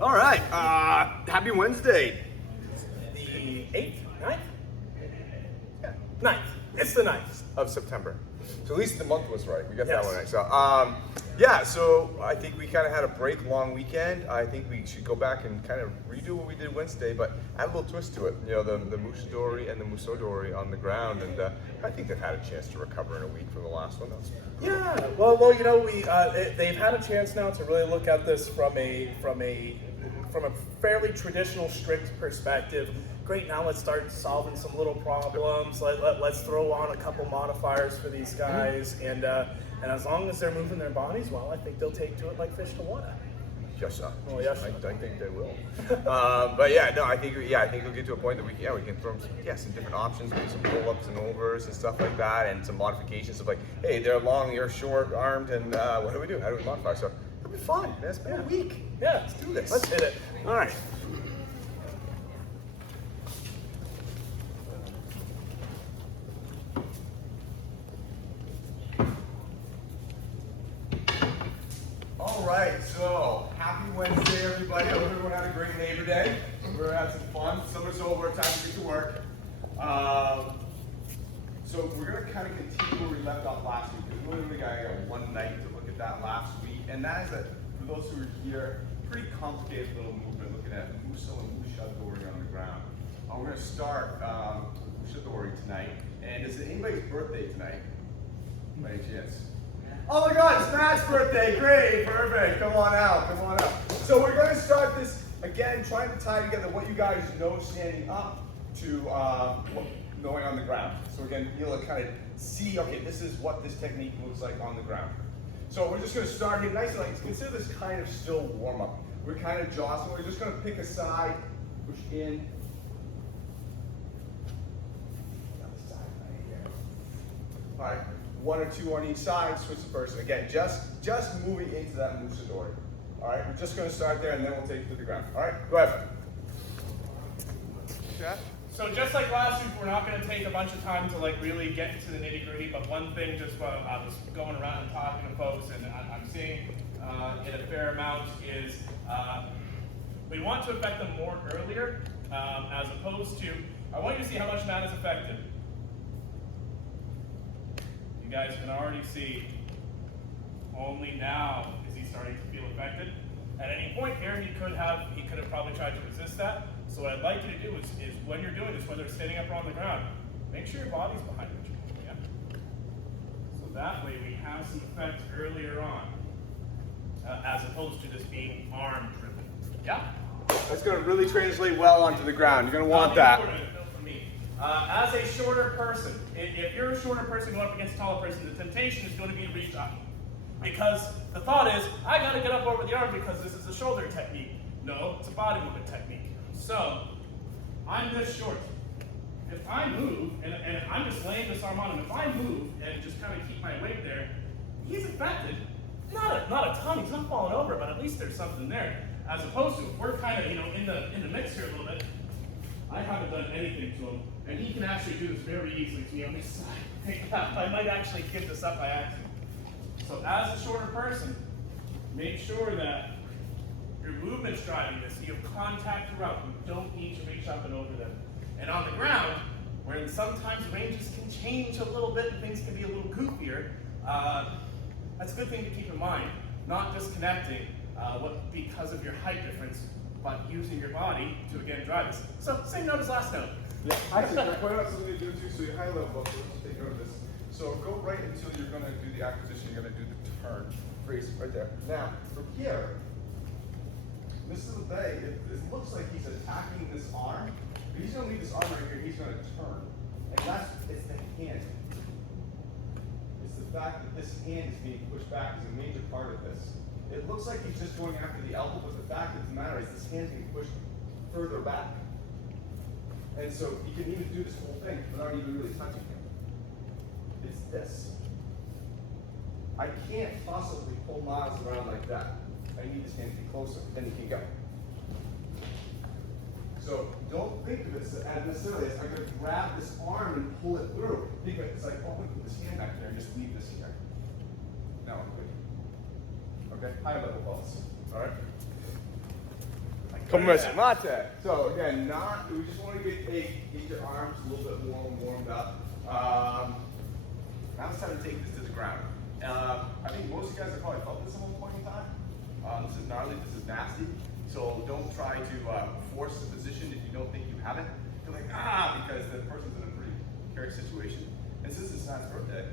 All right. Happy Wednesday. The 8th? 9th? Yeah, 9th. It's the 9th of September. So at least the month was right. We got that Yes. one right. So, yeah. So I think we kind of had a break, long weekend. I think we should go back and kind of redo what we did Wednesday, but add a little twist to it. You know, the Musha Dori and the Muso Dori on the ground, and I think they've had a chance to recover in a week from the last one. Yeah. Well, you know, they've had a chance now to really look at this from a fairly traditional, strict perspective. Great. Now let's start solving some little problems. Let's throw on a couple modifiers for these guys, and as long as they're moving their bodies well, I think they'll take to it like fish to water. Yes, sir. Oh, yes, I sir. think they will. But yeah, no, I think we'll get to a point that we can throw some different options, maybe some pull-ups and overs and stuff like that, and some modifications of like, hey, they're long, you're short-armed, and what do we do? How do we modify? So it'll be fun. It's been a week. Yeah, Let's do this. Let's hit it. All right. All right, so happy Wednesday, everybody. I hope everyone had a great Labor Day. We're having some fun. Summer's over, time to get to work. So we're going to kind of continue where we left off last week. Because literally I got one night to look at that last week. And that is, for those who are here, pretty complicated little movement looking at Muso and Musha Dori on the ground. We're going to start Musha Dori tonight. And is it anybody's birthday tonight? By any chance? Oh my God, it's Matt's birthday. Great, perfect. Come on out, come on out. So we're going to start this, again, trying to tie together what you guys know standing up to knowing on the ground. So again, you'll kind of see, okay, this is what this technique looks like on the ground. So we're just going to start here nice and light. Consider this kind of still warm up. We're kind of jostling. We're just going to pick a side, push in. Other side right here. All right. One or two on each side, switch the person. Again, just moving into that Musha Dori. All right, we're just going to start there, and then we'll take it to the ground. All right, go ahead. Yeah. So just like last week, we're not going to take a bunch of time to like really get into the nitty gritty. But one thing, just while I was going around and talking to folks, and I'm seeing it a fair amount, is we want to affect them more earlier, as opposed to I want you to see how much Matt is affected. You guys can already see only now is he starting to feel affected. At any point here, he could have probably tried to resist that. So what I'd like you to do is when you're doing this, whether it's standing up or on the ground, make sure your body's behind you. Yeah? So that way we have some effect earlier on, as opposed to this being arm driven. Yeah? That's going to really translate well onto the ground. You're going to want that. As a shorter person, if you're a shorter person going up against a taller person, the temptation is going to be to reach up. Because the thought is, I got to get up over the arm because this is a shoulder technique. No, it's a body movement technique. So, I'm this short. If I move, and I'm just laying this arm on him, if I move and just kind of keep my weight there, he's affected. Not a ton, he's not falling over, but at least there's something there. As opposed to, we're kind of, in the mix here a little bit. I haven't done anything to him, and he can actually do this very easily to me on this side. I might actually give this up by accident. So as a shorter person, make sure that your movement's driving this. You have contact throughout. You don't need to reach up and over them. And on the ground, where sometimes ranges can change a little bit and things can be a little goofier, that's a good thing to keep in mind. Not disconnecting because of your height difference, but using your body to again drive this. So same note as last note. Yeah, actually, I point out something to do too, so your high level, let's take note of this. So go right until you're going to do the acquisition, you're going to do the turn. Freeze, right there. Now, from here, this is the bay, it looks like he's attacking this arm, but he's going to leave this arm right here, he's going to turn. And it's the hand. It's the fact that this hand is being pushed back is a major part of this. It looks like he's just going after the elbow, but the fact of the matter is this hand's being pushed further back. And so he can even do this whole thing without even really touching him. It's this. I can't possibly pull Miles around like that. I need this hand to be closer, then he can go. So don't think of it as necessarily as I'm going to grab this arm and pull it through. Think of it as like, oh, I'm going to put this hand back there and just leave this here. Now I'm quick. Okay, high level pulse. All right. Come with Mate. So again, we just want to get your arms a little bit more warmed up. Now it's time to take this to the ground. I think most of you guys have probably felt this at one point in time. This is gnarly, this is nasty. So don't try to force the position if you don't think you have it. You're like, because the person's in a pretty precarious situation. And since it's not his birthday,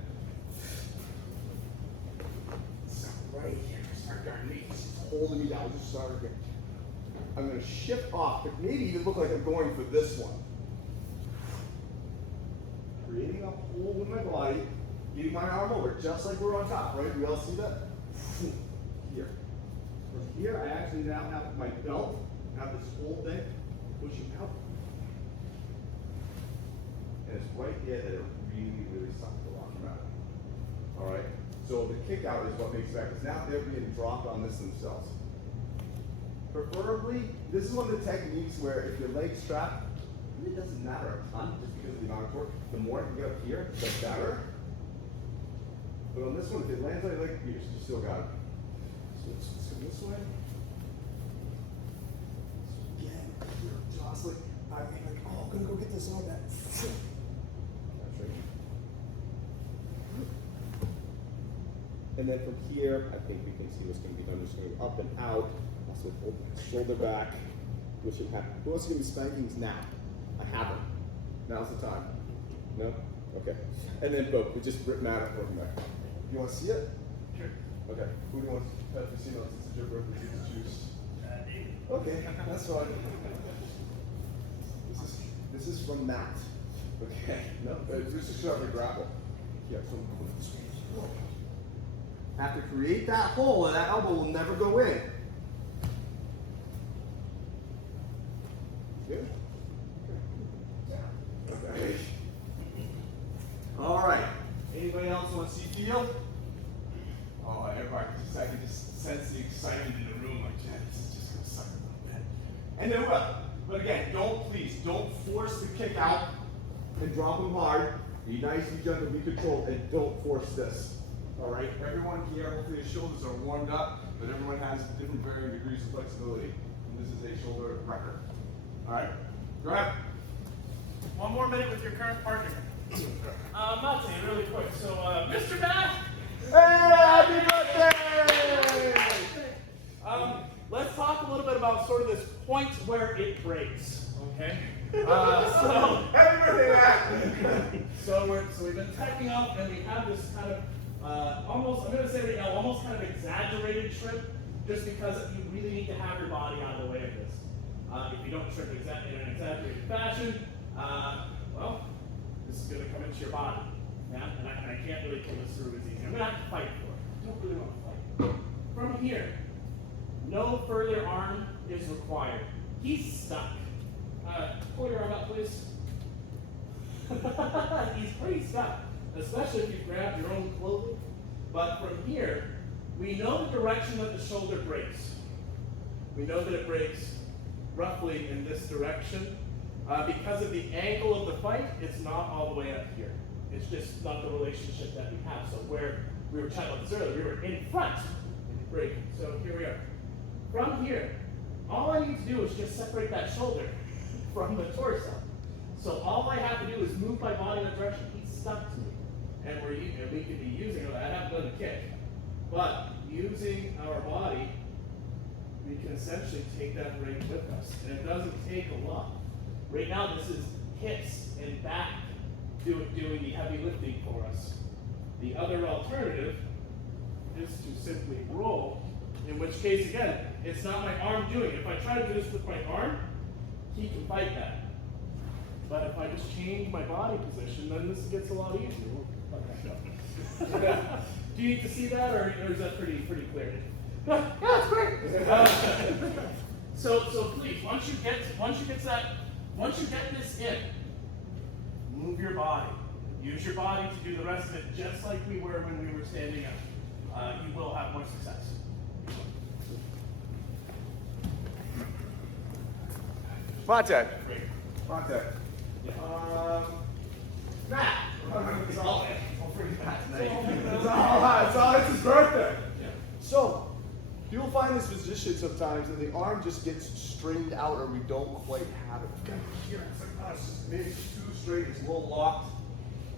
so right here, start underneath. It's holding me down, just start again. I'm going to shift off, but maybe even look like I'm going for this one. Creating a hole in my body, getting my arm over, just like we're on top, right? We all see that? Here. From here, I actually now have my belt, have this whole thing pushing out. And it's right here that it really sucks the rock around. All right? So the kick out is what makes it back, because now they're being dropped on this themselves. Preferably, this is one of the techniques where if your leg's strapped, it doesn't matter a ton just because of the amount of torque. The more it can get up here, the better. But on this one, if it lands on your leg, you still got it. So let's go this way. So again, you're jostling. I'm like, oh, I'm gonna go get this on that. That's right. And then from here, I think we can see what's going to be done. Just going up and out. Also hold my shoulder back, which should happen. Who else is going to be spankings now? I haven't. Now's the time. No? Okay. And then boom, we just rip matter from there. You want to see it? Sure. Okay. Who do you want to see those? This is your birthday. Get the juice. Okay, that's fine. This is from Matt. Okay. No, this is short grapple. Yeah. So have to create that hole, and that elbow will never go in. Good. Okay. All right. Anybody else want to see feel? Oh, everybody! I can just sense the excitement in the room. Like, yeah, this is just gonna suck a little bit. And then what? But again, don't force the kick out and drop them hard. Be nice, be gentle, be controlled, and don't force this. All right, everyone here, hopefully your shoulders are warmed up, but everyone has different varying degrees of flexibility. And this is a shoulder record. All right, go ahead. One more minute with your current partner. Mate, really quick. So, Mr. Matt. Hey, happy birthday! Let's talk a little bit about sort of this point where it breaks. Okay. Happy birthday, Matt! So we've been teching up, and we have this kind of almost, I'm going to say right now, almost kind of exaggerated trip, just because you really need to have your body out of the way of this. If you don't trip in an exaggerated fashion, well, this is going to come into your body. Yeah? And I can't really pull this through as easy. I'm going to have to fight for it. I don't really want to fight. From here, no further arm is required. He's stuck. Pull your arm up, please. He's pretty stuck, especially if you grab your own clothing. But from here, we know the direction that the shoulder breaks. We know that it breaks roughly in this direction. Because of the angle of the fight, it's not all the way up here. It's just not the relationship that we have. So where we were chatting about this earlier, we were in front breaking. So here we are. From here, all I need to do is just separate that shoulder from the torso. So all I have to do is move my body in that direction. He's stuck to me. And we can be using, I haven't done the kick, but using our body, we can essentially take that right with us. And it doesn't take a lot. Right now, this is hips and back doing the heavy lifting for us. The other alternative is to simply roll, in which case, again, it's not my arm doing it. If I try to do this with my arm, he can fight that. But if I just change my body position, then this gets a lot easier. Do you need to see that, or is that pretty clear? Yeah, it's great. So please, once you get this in, move your body. Use your body to do the rest of it, just like we were when we were standing up. You will have more success. Mate. Great. Mate. Matt. It's all for Matt tonight. It's all. It's his birthday. Yeah. So, do a find this position sometimes and the arm just gets strained out or we don't quite have it. Here, it's like, oh, it's just, maybe it's too straight, it's a little locked.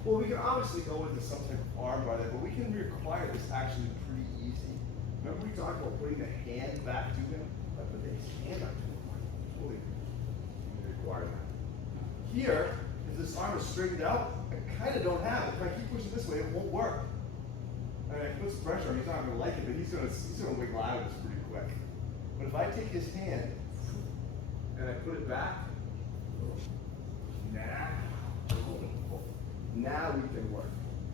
Well, we can obviously go into some type of arm bar there, but we can require this actually pretty easy. Remember we talked about putting the hand back to him? I put his hand back to him. Totally require that. Here, if this arm is straightened out, I kind of don't have it. If I keep pushing this way, it won't work. I mean, I put some pressure on him, he's not going to like it, but he's going to wiggle out of this pretty quick. But if I take his hand and I put it back, now we can work.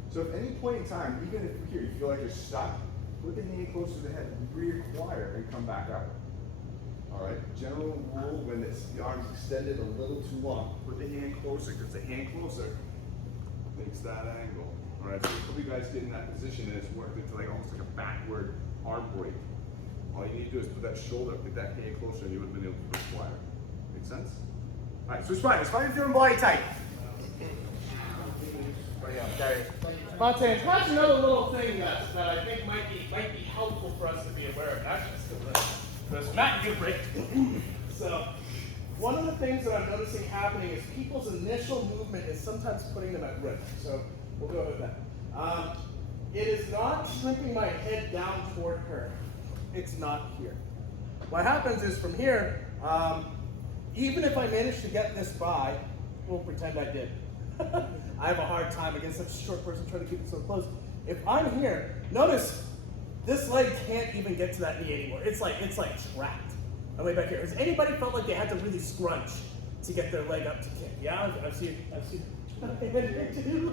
So at any point in time, even if here you feel like you're stuck, put the hand close to the head, reacquire, and come back out. All right. General rule: when the arm's extended a little too long, put the hand closer, because the hand closer makes that angle. All right. So until you guys get in that position, and it's worked into like almost like a backward arm break. All you need to do is put that shoulder, put that hand closer, and you would have been able to require. Make sense? All right. Switch body. Let's find if you're doing body tight. Spontaneous. Watch another little thing that I think might be helpful for us to be aware of. Actually, because Matt, you get a break. So, one of the things that I'm noticing happening is people's initial movement is sometimes putting them at risk. So, we'll go with that. It is not shrinking my head down toward her. It's not here. What happens is from here, even if I manage to get this by, we'll pretend I did. I have a hard time against such a short person trying to keep it so close. If I'm here, notice this leg can't even get to that knee anymore. It's like trapped. I'm way back here. Has anybody felt like they had to really scrunch to get their leg up to kick? Yeah, I've seen too.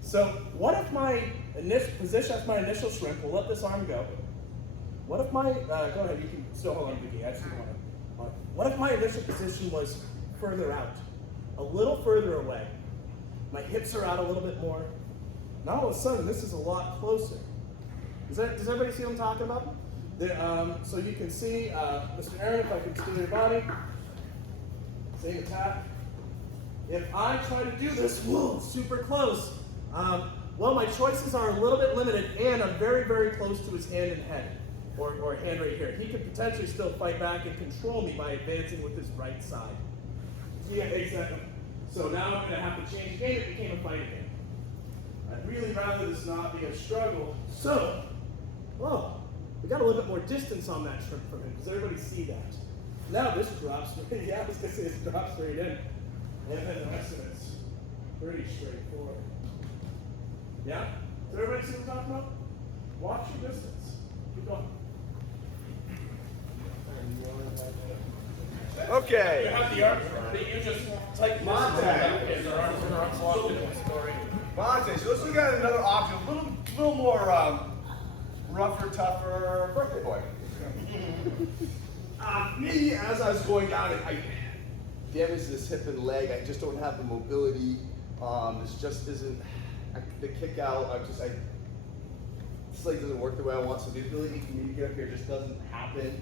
So what if my initial position, that's my initial shrimp, we'll let this arm go. What if my, go ahead, you can still hold on, Vicky, I just didn't want to. What if my initial position was further out? A little further away. My hips are out a little bit more. Now all of a sudden, this is a lot closer. Does everybody see what I'm talking about? So you can see, Mr. Aaron, if I can steer your body, same attack. If I try to do this, whoa, super close, well, my choices are a little bit limited, and I'm very, very close to his hand and head, or hand right here. He could potentially still fight back and control me by advancing with his right side. Yeah, exactly. So now I'm going to have to change game. It became a fight again. I'd really rather this not be a struggle. So, whoa, we got a little bit more distance on that shrimp from him. Does everybody see that? Now this drops, yeah, I was going to say this drops straight in. And then the rest of it's pretty straightforward. Yeah? Does everybody see what I'm talking about? Watch your distance. Keep going. Okay. You have the arms, you just like Monte. Monte, so let's look at another option, a little more rougher, tougher birthday boy. Me, as I was going down, I damaged this hip and leg. I just don't have the mobility. This just isn't, the kick out, this leg doesn't work the way I want, so the ability for me to get up here just doesn't happen.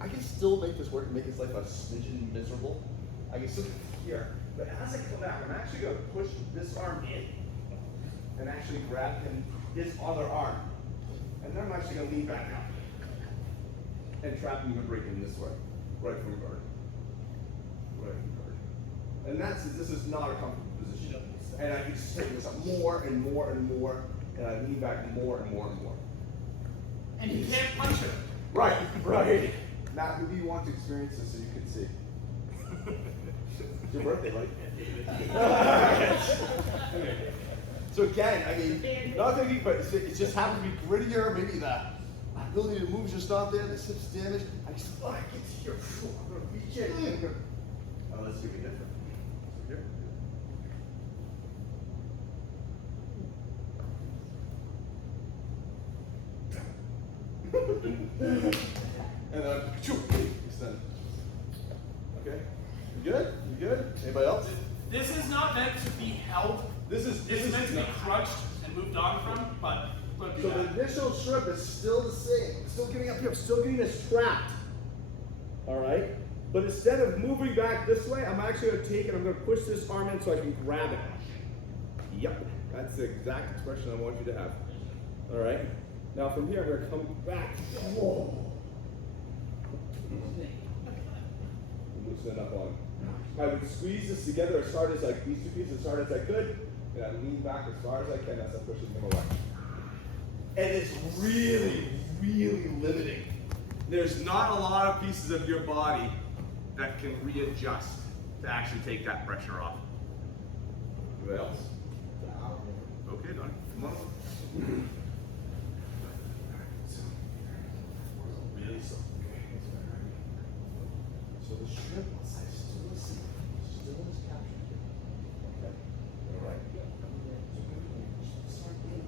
I can still make this work and make his life a smidgen miserable. I can still get here, but as I come back, I'm actually going to push this arm in and actually grab his other arm. And then I'm actually going to lean back out and trap him and break him this way, right from guard. Right from guard. And this is not a comfortable position. And I can just take this up more and more and more, and I lean back more and more and more. And you can't punch him. Right, right. Matt, who do you want to experience this so you can see? It's your birthday, right? So again, I mean, not thinking, but it just happens to be grittier. Maybe the ability to move is just not there. The hip's damaged. I just thought I get here. I'm gonna reach in. Oh, let's do it different. Here. And then, extend. Okay. You good? You good? Anybody else? This is not meant to be held. This is meant to be crunched and moved on from, but so the initial shrimp is still the same. I'm still getting up here. I'm still getting this trapped. All right. But instead of moving back this way, I'm actually going to take it. I'm going to push this arm in so I can grab it. Yep. That's the exact expression I want you to have. All right. Now from here, I'm going to come back. Whoa. Loosen it up on him. I would squeeze this together as hard as these two pieces as hard as I could, and I lean back as far as I can as I'm pushing him away. And it's really, really limiting. There's not a lot of pieces of your body that can readjust to actually take that pressure off. What else? Okay, Donnie, come on. Really soft. So the shrimp side still is captured here. Okay? All right. So start in.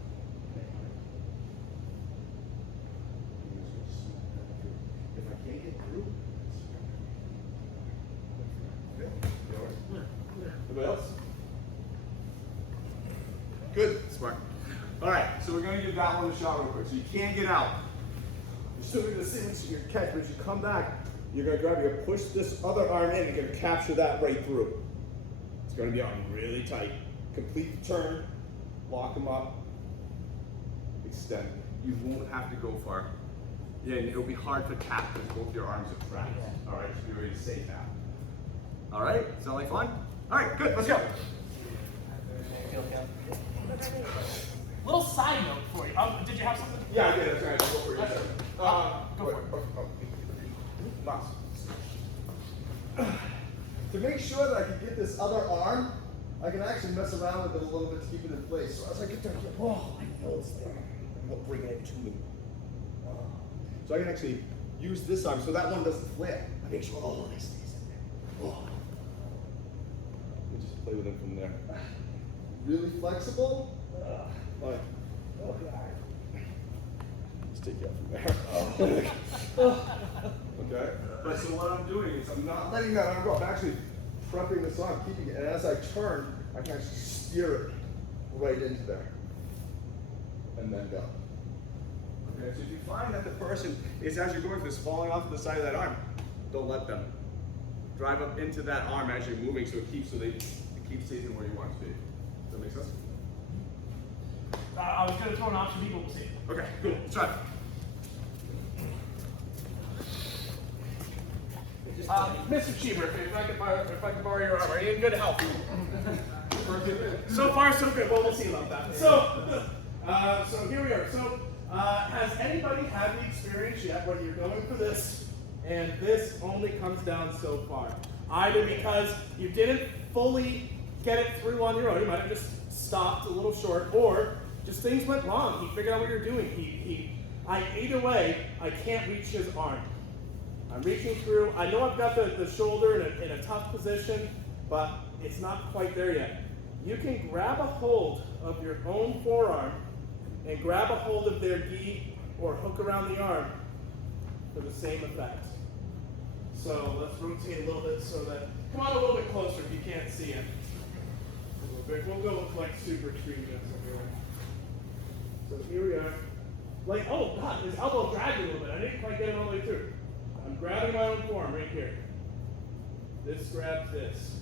If I can't get through, okay. All right. Anybody else? Good. Smart. All right. So we're going to give that one a shot real quick. So you can't get out. You're still going to see your catch, but as you come back, you're going to grab, you're going to push this other arm in, and you're going to capture that right through. It's going to be on really tight. Complete the turn, lock them up, extend. You won't have to go far. Yeah, and it'll be hard to tap because both your arms are trapped. All right, so you're ready to say tap. All right, sound like fun? All right, good, let's go. Little side note for you. Did you have something? Yeah, I did. That's right. Go for it. Go for it. Lots. To make sure that I can get this other arm, I can actually mess around with it a little bit to keep it in place. So as I get down here, oh, I know it's there. I'm not bringing it to me. So I can actually use this arm so that one doesn't flare. I make sure all this stays in there. Oh. We'll just play with it from there. Really flexible. Oh, God. Let's take you out from there. Okay. But so what I'm doing is I'm not letting that arm go. I'm actually prepping this arm, keeping it. And as I turn, I can actually steer it right into there. And then go. Okay, so if you find that the person is, as you're going through this, falling off to the side of that arm, don't let them. Drive up into that arm as you're moving so it keeps stays in where you want it to be. Does that make sense? I was going to throw an option, people will see. Okay, cool. Let's try it. Mr. Cheever, if I could borrow your arm, are you in good health? So far, so good. Well, we'll see about that. So here we are. So, has anybody had the experience yet when you're going for this, and this only comes down so far? Either because you didn't fully get it through on your own, you might have just stopped a little short, or just things went wrong. He figured out what you're doing. Either way, I can't reach his arm. I'm reaching through. I know I've got the shoulder in a tough position, but it's not quite there yet. You can grab a hold of your own forearm and grab a hold of their gi or hook around the arm for the same effect. So let's rotate a little bit so that, come on a little bit closer if you can't see it. A little bit. We'll go look like super extremists everywhere. So here we are. Like, oh God, his elbow dragged a little bit. I didn't quite get it all the way through. I'm grabbing my own forearm right here. This grabs this.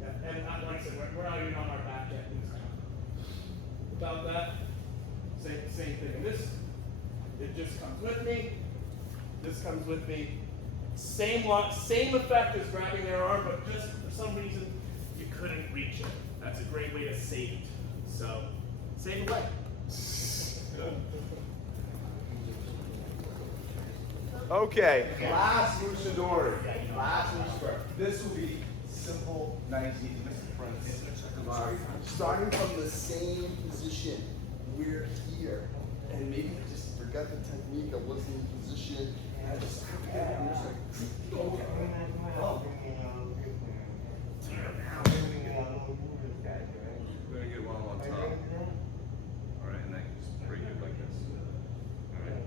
Yeah, and like I said, we're not even on our back yet. Without that, same thing. And this, it just comes with me. This comes with me. Same effect as grabbing their arm, but just for some reason you couldn't reach it. That's a great way to save it. So, save a leg. Okay, last Musha Dori. Last Musha. This will be simple, nice, easy. Mr. Prince. Starting from the same position, we're here. And maybe I just forgot the technique, I wasn't in position. And I just have to get it. Oh. We're gonna get one on top. Alright, and I can just bring it like this. Alright.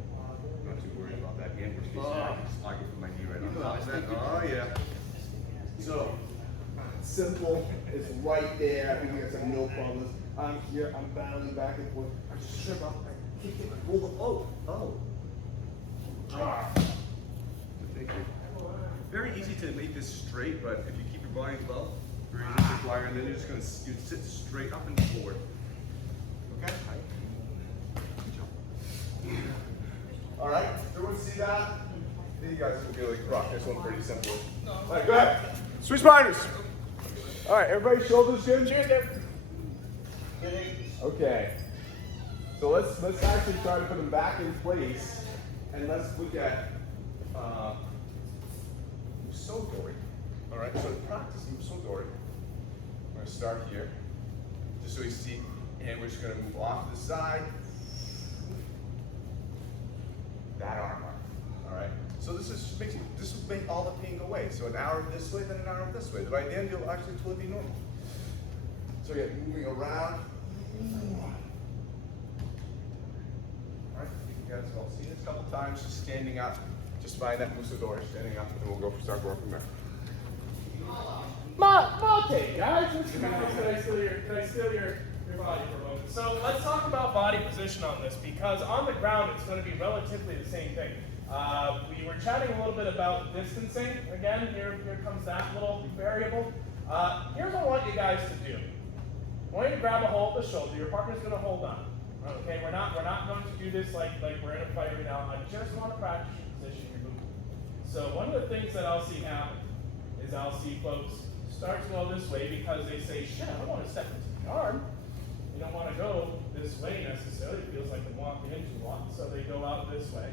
Not too worried about that hand. We're facing back. Just lock it from my knee right on top of that. Oh yeah. So simple is right there. I think it's no problems. I'm here, I'm battling back and forth. I just strip up, I kick it, roll the Thank you. Very easy to make this straight, but if you keep your body low, very easy to fly, and then you're just gonna sit straight up and forward. Okay? that. You guys will be able to rock this one pretty simple. All right, go ahead. Switch partners. All right, everybody, shoulders good. Cheers, Dave. Okay. So let's actually try to put them back in place, and let's look at Muso Dori. All right. So to practice Muso Dori, I'm going to start here, just so you see, and we're just going to move off to the side. That arm up. All right. So this will make all the pain go away. So an arm this way, then an arm this way. By the end, you'll actually totally be normal. So you're moving around. All right. You guys have all seen this a couple times. Just standing up. Just find that Muso Dori, standing up, and we'll start going from there. Mate, guys. Can I steal your body for a moment? So let's talk about body position on this, because on the ground it's going to be relatively the same thing. We were chatting a little bit about distancing. Again, here comes that little variable. Here's what I want you guys to do. I want you to grab a hold of the shoulder. Your partner's going to hold on. Okay, we're not going to do this like we're in a fight right now. I just want to practice your position, your movement. So one of the things that I'll see happen is I'll see folks start to go this way because they say, shit, I don't want to step into the arm. They don't want to go this way necessarily. It feels like they're walking into one. So they go out this way.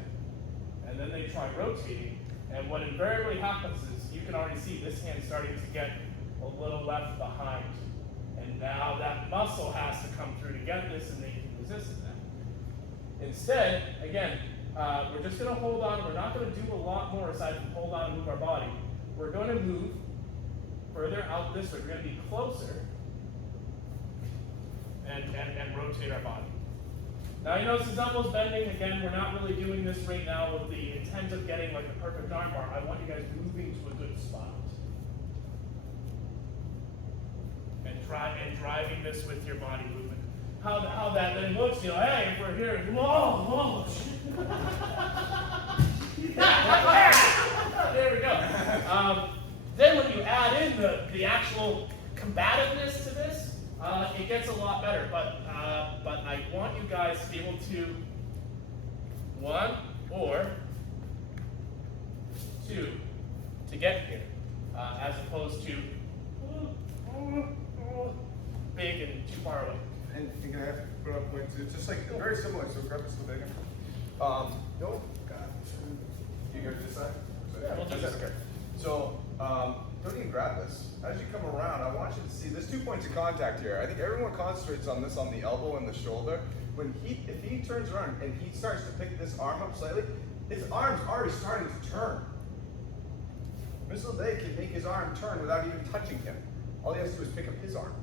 And then they try rotating. And what invariably happens is you can already see this hand starting to get a little left behind. And now that muscle has to come through to get this, and they can resist that. Instead, again, we're just going to hold on. We're not going to do a lot more aside from hold on and move our body. We're going to move further out this way. We're going to be closer and rotate our body. Now you notice his elbows bending. Again, we're not really doing this right now with the intent of getting like a perfect arm bar. I want you guys moving to a good spot. And driving this with your body movement. How that then looks, you know, hey, if we're here, whoa, there we go. Then when you add in the actual combativeness to this, it gets a lot better. But I want you guys to be able to, one or two, to get here, as opposed to big and too far away. And you're gonna have to put up points. It's just like very similar. So grab this little bigger. No, God. You go to this side. Yeah, we'll do this. Okay. So don't even grab this. As you come around, I want you to see there's 2 points of contact here. I think everyone concentrates on this on the elbow and the shoulder. If he turns around and he starts to pick this arm up slightly, his arm's already starting to turn. Muso Dori can make his arm turn without even touching him. All he has to do is pick up his arm.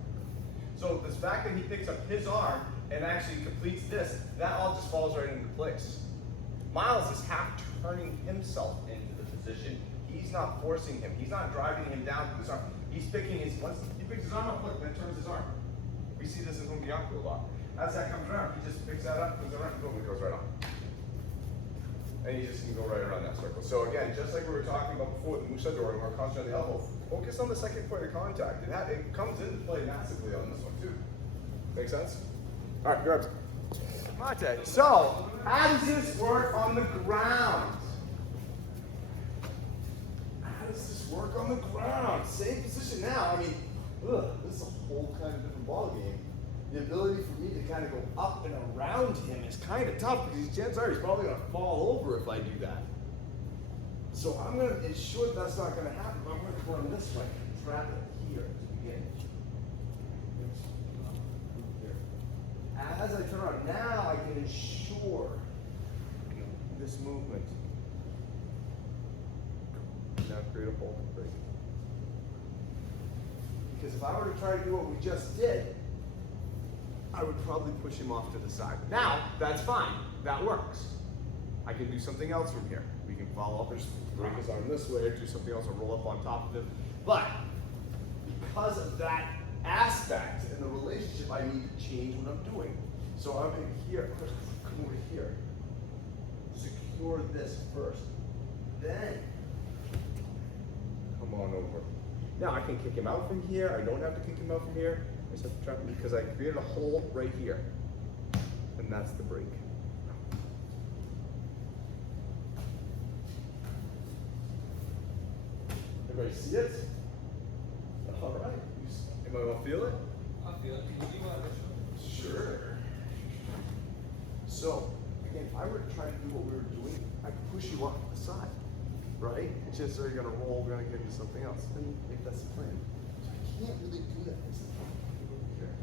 So the fact that he picks up his arm and actually completes this, that all just falls right into place. Miles is half turning himself into the position. He's not forcing him. He's not driving him down with his arm. He's picking once he picks his arm up, look, then turns his arm. We see this in Humbianco a lot. As that comes around, he just picks that up, puts it around, boom, it goes right on. And you just can go right around that circle. So again, just like we were talking about before, the Musha Dori, we're concentrating on the elbow. Focus on the second point of contact. It comes into play massively on this one too. Make sense? All right, grabs. Mate. So, how does this work on the ground? How does this work on the ground? Same position now. I mean, this is a whole kind of different ball game. The ability for me to kind of go up and around him is kind of tough because chances are he's probably going to fall over if I do that. So I'm going to ensure that's not going to happen. I'm going to run this way. Trap it here to begin. As I turn around, now I can ensure this movement. Now create a ball break. Because if I were to try to do what we just did, I would probably push him off to the side. Now, that's fine. That works. I can do something else from here. We can follow up and just break his arm this way or do something else or roll up on top of him. But because of that aspect in the relationship, I need to change what I'm doing. So I'm in here, come over here. Secure this first. Then come on over. Now I can kick him out from here. I don't have to kick him out from here. I just have to trap him because I created a hole right here. And that's the break. Everybody see it? All right. Anybody want to feel it? I feel it. Can you do it? Sure. So, again, if I were to try to do what we were doing, I'd push you off to the side, right? It's just, are you going to roll, we're going to get into something else. And maybe that's the plan. So I can't really do that. That's the problem. Over here.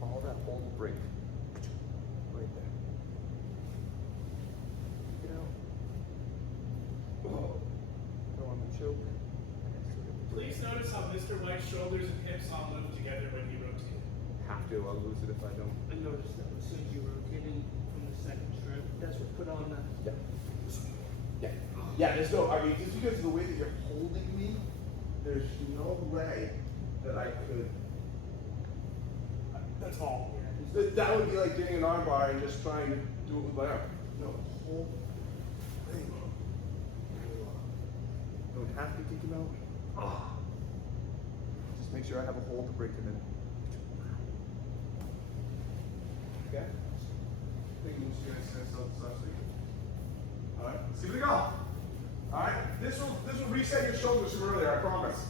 All that hold will break. Right there. Get out. Oh. Don't want to choke. Please notice how Mr. White's shoulders and hips all move together when he rotated. Have to, I'll lose it if I don't. I noticed that as soon as you were rotating from the second strip, that's what put on the. Yeah. Yeah. Yeah, there's no, I mean, just because of the way that you're holding me, there's no way that I could. That's all. That would be like doing an arm bar and just trying to do it with my arm. No, the whole thing. Don't have to kick him out. Oh. Just make sure I have a hole to break him in. Okay? Big moves, you guys last week. Alright, let's give it a go. Alright, this will reset your shoulders from earlier, I promise.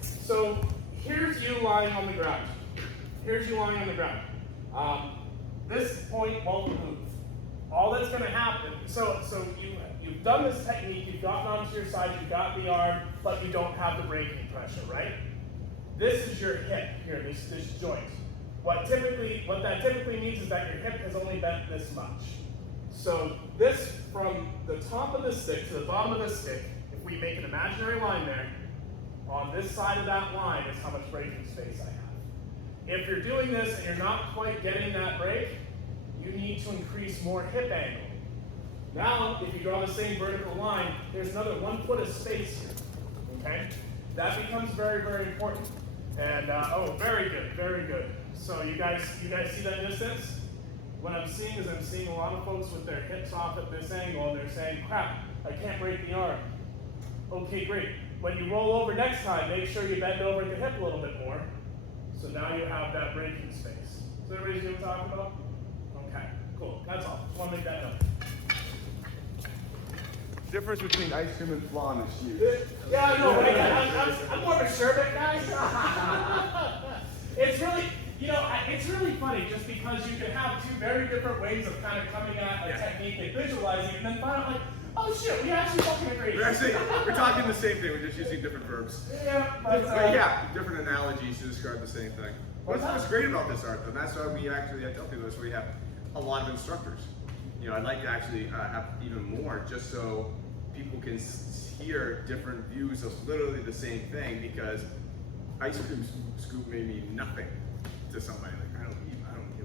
So here's you lying on the ground. Here's you lying on the ground. This point won't move. All that's going to happen, so you've done this technique, you've gotten onto your side, you've got the arm, but you don't have the braking pressure, right? This is your hip here, this joint. What that typically means is that your hip has only bent this much. So this, from the top of the stick to the bottom of the stick, if we make an imaginary line there, on this side of that line is how much braking space I have. If you're doing this and you're not quite getting that brake, you need to increase more hip angle. Now, if you draw the same vertical line, there's another 1 foot of space here, okay? That becomes very, very important. And, oh, very good, very good. So you guys see that distance? What I'm seeing is I'm seeing a lot of folks with their hips off at this angle and they're saying, crap, I can't break the arm. Okay, great. When you roll over next time, make sure you bend over the hip a little bit more. So now you have that braking space. So everybody's know what I'm talking about? Okay, cool. That's all. Just want to make that note. Difference between ice cream and flan is huge. Yeah, I know, right? I'm more of a sherbet guy. It's really, it's really funny just because you can have two very different ways of kind of coming at a technique and visualizing, and then find out like, oh shit, we actually fucking agree. We're talking the same thing, we're just using different verbs. Yeah, But yeah, different analogies to describe the same thing. What's great about this art, though, and that's why we actually, I tell people this, we have a lot of instructors. I'd like to actually have even more, just so people can hear different views of literally the same thing, because ice cream scoop may mean nothing to somebody.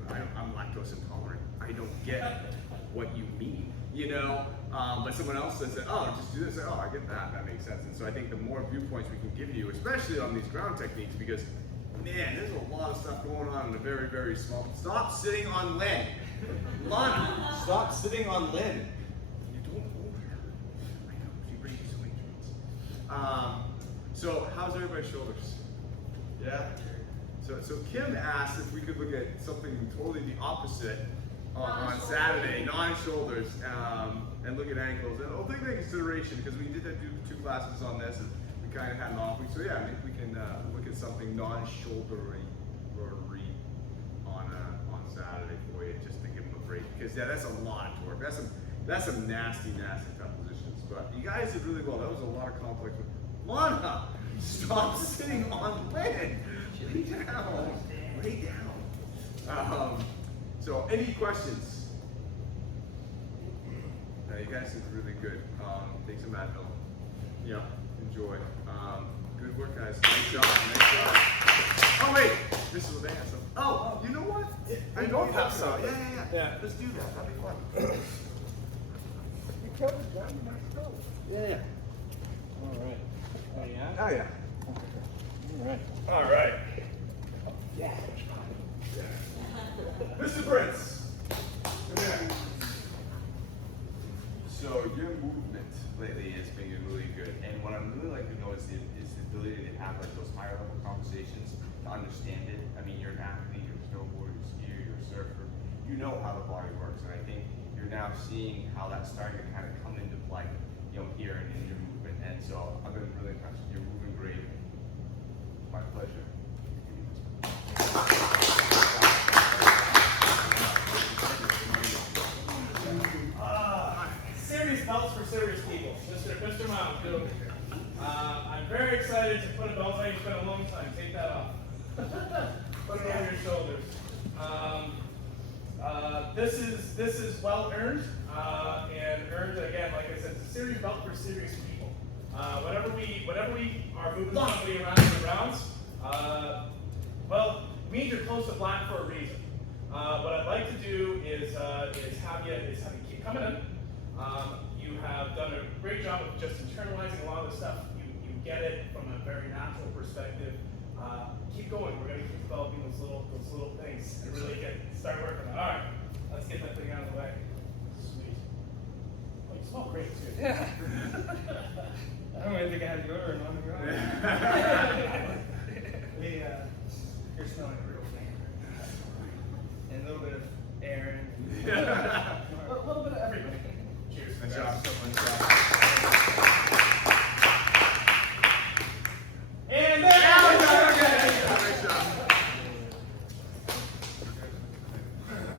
Like, I'm lactose intolerant. I don't get what you mean, but someone else says that, oh, just do this. Oh, I get that. That makes sense. And so I think the more viewpoints we can give you, especially on these ground techniques, because man, there's a lot of stuff going on in a very, very small. Stop sitting on Lynn. Lon, stop sitting on Lynn. You don't hold her. I know, she brings you so many drinks. So how's everybody's shoulders? Yeah? So Kim asked if we could look at something totally the opposite on Saturday, non-shoulders, and look at ankles. And we'll take that into consideration because we did do 2 classes on this and we kind of had an off week. So yeah, maybe we can look at something non-shouldery on Saturday for you, just to give them a break. Because yeah, that's a lot of torque. That's some nasty tough positions. But you guys did really well. That was a lot of complex. Lana, stop sitting on Lynn. Lay down. Lay down. So, any questions? You guys did really good. Take some Advil. Yeah, enjoy. Good work, guys. Nice job. Nice job. Oh wait, this is what they have. Oh, you know what? I don't have some. Yeah. Let's do that. That'd be fun. You covered that, you nice coat. Yeah. All right. Oh, yeah? Oh yeah. All right. All right. Yeah. Mr. Prince, come here. So your movement lately has been really good, and what I'm really like to know is the ability to have like those higher level conversations, to understand it. I mean, you're an athlete, you're a snowboarder, you're a skier, you're a surfer, you know how the body works, and I think you're now seeing how that's starting to kind of come into play, here and in your movement. And so I've been really impressed. You're moving great. My pleasure. Serious belts for serious people. Mr. Miles, go. I'm very excited to put a belt on you. It's been a long time. Take that off. Put it over your shoulders. This is well earned, and earned again. Like I said, it's a serious belt for serious people. Whenever we are moving somebody around in the rounds, well, it means you're close to black for a reason. What I'd like to do is have you keep coming in. You have done a great job of just internalizing a lot of the stuff. You get it from a very natural perspective. Keep going. We're going to keep developing those little things and really start working on it. All right, let's get that thing out of the way. Sweet. Oh, you smell great too. Yeah. I don't really think I have deodorant on the ground.